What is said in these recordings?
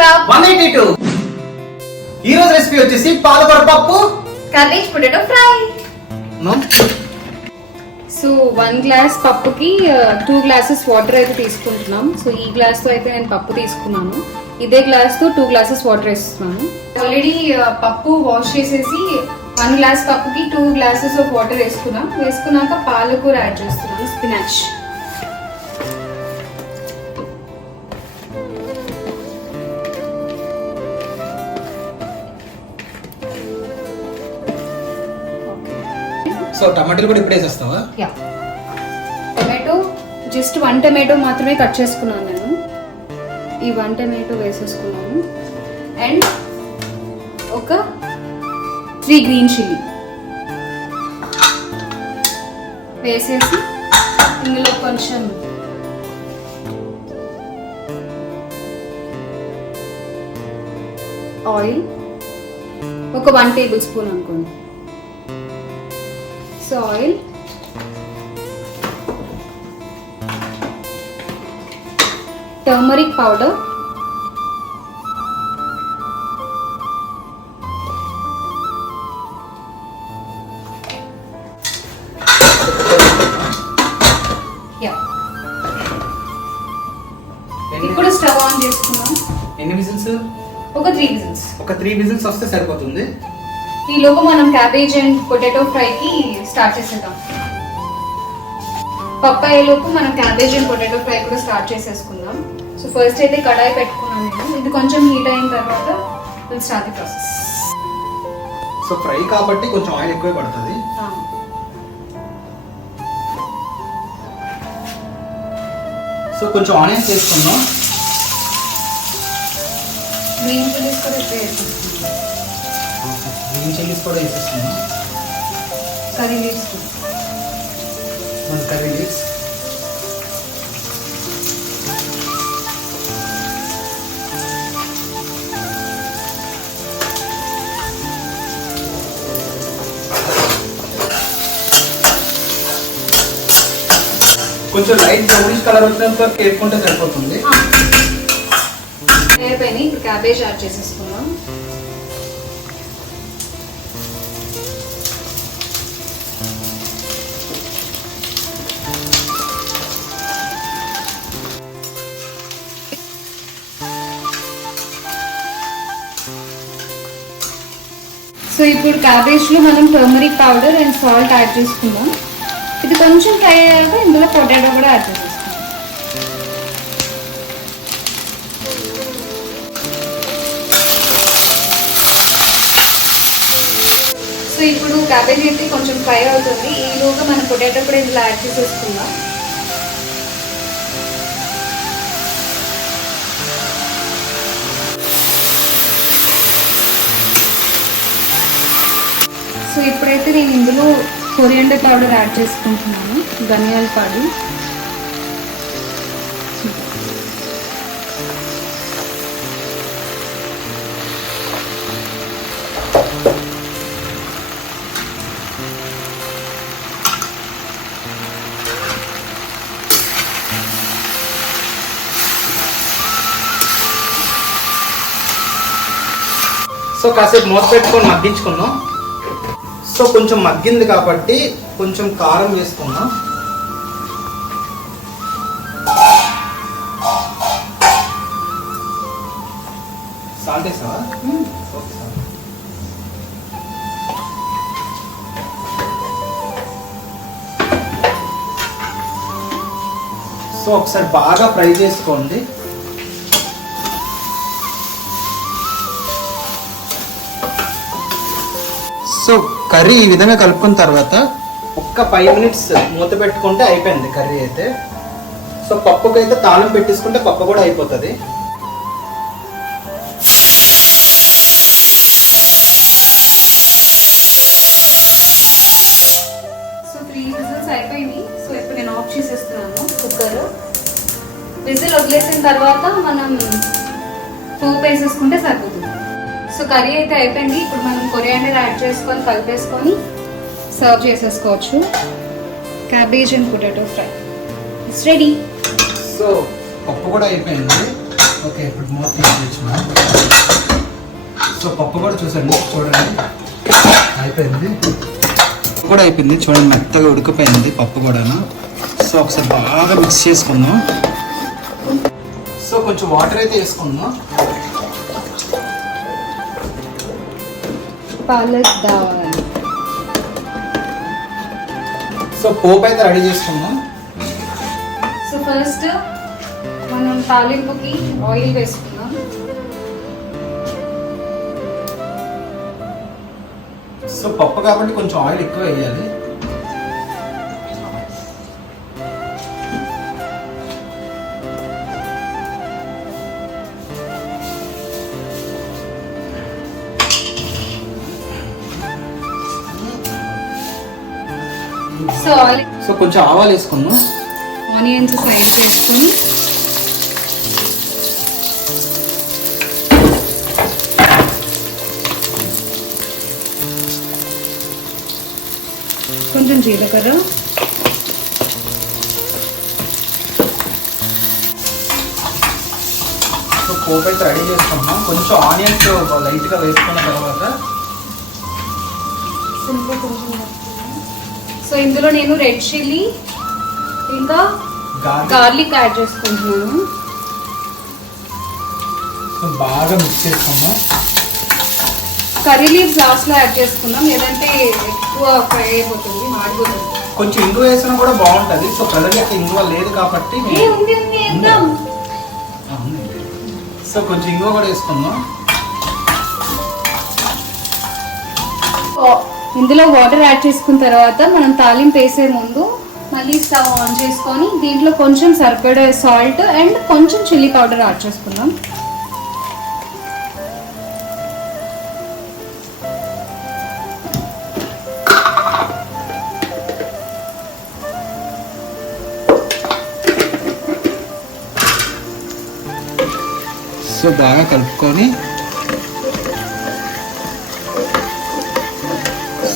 Club one eighty two. ఈ రోజు recipe వచ్చేసి పాలకూర పప్పు. Curries potato fry. No? So one glass పప్పుకి టూ గ్లాసెస్ వాటర్ అయితే తీసుకుంటున్నాం. సో ఈ గ్లాస్తో అయితే నేను పప్పు తీసుకున్నాను. ఇదే గ్లాస్తో టూ గ్లాసెస్ వాటర్ వేస్తున్నాను. ఆల్రెడీ పప్పు వాష్ చేసేసి వన్ గ్లాస్ పప్పుకి టూ గ్లాసెస్ ఆఫ్ వాటర్ వేసుకున్నాం. వేసుకున్నాక పాలకూర యాడ్ చేస్తున్నాను స్పినాచ్ సో టమాటాలు కూడా ఇప్పుడే వేసేస్తావా? Yeah. Tomato just one tomato మాత్రమే కట్ చేసుకున్నాను నేను. ఈ వన్ టమాటో వేసేసుకున్నాను. అండ్ ఒక త్రీ గ్రీన్ చిల్లీ వేసేసి ఇందులో కొంచెం ఆయిల్. ఒక వన్ టేబుల్ స్పూన్ అనుకోండి. ఆయిల్ టర్మరిక్ పౌడర్ ఇప్పుడు స్టవ్ ఆన్ చేసుకున్నాం ఎన్ని విజిల్స్ ఒక త్రీ విజిల్స్ ఒక త్రీ విజిల్స్ వస్తే సరిపోతుంది. ఈ లోపు మనం క్యాబేజ్ అండ్ పొటాటో ఫ్రైకి స్టార్ట్ చేసేద్దాం. పప్పాయ లోపు మనం క్యాబేజ్ అండ్ పొటాటో ఫ్రై కూడా స్టార్ట్ చేసేసుకుందాం. సో ఫస్ట్ అయితే కడాయి పెట్టుకున్నాను నేను. ఇది కొంచెం హీట్ అయిన తర్వాత will start the process so fry కాబట్టి కొంచెం ఆయిల్ ఎక్కువే పడుతుంది. సో కొంచెం ఆనియన్స్ వేసుకుందాం. గ్రీన్ చిల్లీస్ కూడా వేసేసుకుందాం గ్రీన్ చిల్లీస్ కూడా వేసేస్తున్నాం కర్రీ లీవ్స్ మన కర్రీ లీవ్స్ కొంచెం లైట్ బ్రౌనిష్ కలర్ వచ్చినంత వరకు వేసుకుంటే సరిపోతుంది. ఇప్పుడు క్యాబేజ్ యాడ్ చేసేసుకుందాం. సో ఇప్పుడు క్యాబేజ్లో మనం turmeric powder and salt add చేసుకుందాం. ఇది కొంచెం ఫ్రై అయ్యాక ఇందులో పొటాటో కూడా యాడ్ చేసేసుకుందాం సో ఇప్పుడు క్యాబేజ్ అయితే కొంచెం ఫ్రై అవుతుంది. ఈలోగా మనం పొటాటో కూడా ఇందులో యాడ్ చేసేసుకుందాం. సో ఇప్పుడైతే నేను ఇందులో కొరియండర్ పౌడర్ యాడ్ చేసుకుంటున్నాను ధనియాల పొడి. సో కాసేపు మూత పెట్టుకొని మగ్గించుకుందాం. సో కొంచెం మగ్గింది కాబట్టి కొంచెం కారం వేసుకుందాం. సాల్ట్ వేసావా? సో ఒకసారి బాగా ఫ్రై చేసుకోండి. కర్రీ ఈ విధంగా కలుపుకున్న తర్వాత ఒక్క ఫైవ్ మినిట్స్ మూత పెట్టుకుంటే అయిపోయింది కర్రీ అయితే. సో పప్పుకి అయితే తాళం పెట్టేసుకుంటే పప్పు కూడా అయిపోతుంది. సో త్రీ విజిల్స్ అయిపోయినాయి. సో ఇప్పుడు నేను ఆఫ్ చేసేస్తున్నాను. కుక్కర్ విజిల్ వదిలేసిన తర్వాత మనం పోపు వేసేసుకుంటే సరిపోతుంది. సో కర్రీ అయితే అయిపోయింది. ఇప్పుడు మనం కొరియాండర్ యాడ్ చేసుకొని కలిపేసుకొని సర్వ్ చేసేసుకోవచ్చు. Cabbage and potato fry. It's ready so పప్పు కూడా అయిపోయింది. ఓకే ఇప్పుడు మూత సో పప్పు కూడా చూసండి చూడండి. అయిపోయింది. పప్పు కూడా అయిపోయింది. చూడండి మెత్తగా ఉడికిపోయింది పప్పు కూడాను. సో ఒకసారి బాగా మిక్స్ చేసుకుందాం. సో కొంచెం వాటర్ అయితే వేసుకుందాం. పాలక్ దాల్ సో పోపు అయితే రెడీ చేసుకుందాం. సో ఫస్ట్ మనం తాలింపుకి ఆయిల్ వేసుకుందాం. సో పప్పు కాబట్టి కొంచెం ఆయిల్ ఎక్కువ వేయాలి. సో సో కొంచెం ఆవాలు వేసుకుందాం. ఆనియన్స్ సైడ్ చేసుకొని కొంచెం జీలకర్ర. సో పోపు అయితే రెడీ చేసుకుంటున్నాం కొంచెం ఆనియన్స్ లైట్గా వేసుకున్న తర్వాత సో ఇందులో నేను రెడ్ చిల్లీ ఇంకా గార్లిక్. యాడ్ చేసుకుంటున్నాను. బాగా మిక్స్ చేసుకుందాం. కర్రీ లీవ్స్ లాస్ట్లో యాడ్ చేసుకుందాం లేదంటే ఎక్కువ ఫ్రై అయిపోతుంది మాడిపోతుంది. కొంచెం ఇంగు వేసినా కూడా బాగుంటుంది. సో అయితే ఇంగువ లేదు కాబట్టి. సో కొంచెం ఇంగువ కూడా వేసుకుందాం. ఇందులో వాటర్ యాడ్ చేసుకున్న తర్వాత మనం తాలింపు వేసే ముందు మళ్ళీ స్టవ్ ఆన్ చేసుకొని దీంట్లో కొంచెం సరిపడే సాల్ట్ అండ్ కొంచెం చిల్లీ పౌడర్ యాడ్ చేసుకుందాం. సో బాగా కలుపుకొని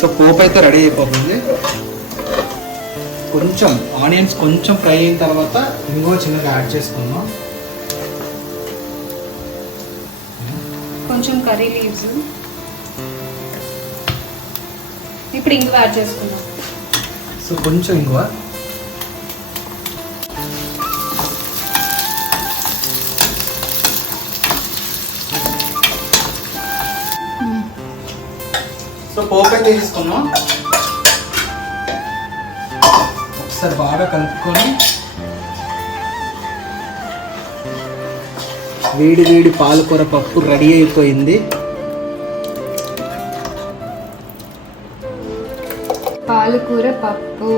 సో పోపు అయితే రెడీ అయిపోతుంది. కొంచెం ఆనియన్స్ కొంచెం ఫ్రై అయిన తర్వాత ఇంకో చిన్నగా యాడ్ చేసుకుందాం. కొంచెం కర్రీ లీవ్స్. ఇప్పుడు ఇంగువ యాడ్ చేసుకుందాం. సో కొంచెం ఇంగువ. సో ఒకసారి బాగా కలుపుకొని వేడి వేడి పాలకూర పప్పు రెడీ అయిపోయింది. పాలకూర పప్పు.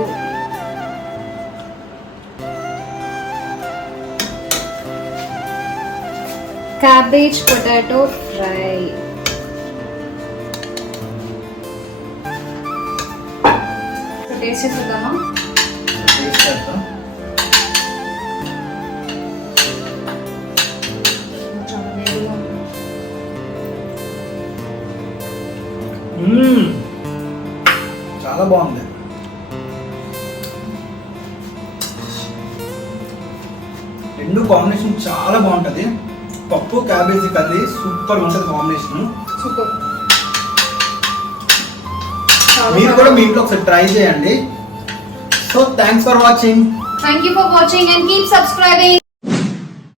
క్యాబేజ్ పొటాటో ఫ్రై టేస్ట్ చేద్దామా టేస్ట్ చేద్దాం. చాలా బాగుంది. రెండు కాంబినేషన్ చాలా బాగుంటది. పప్పు క్యాబేజీ కర్రీ సూపర్ ఉంటుంది కాంబినేషన్ సూపర్ మీరు కూడా మీ ఇంట్లో ఒకసారి ట్రై చేయండి. So thanks for watching thank you for watching and keep subscribing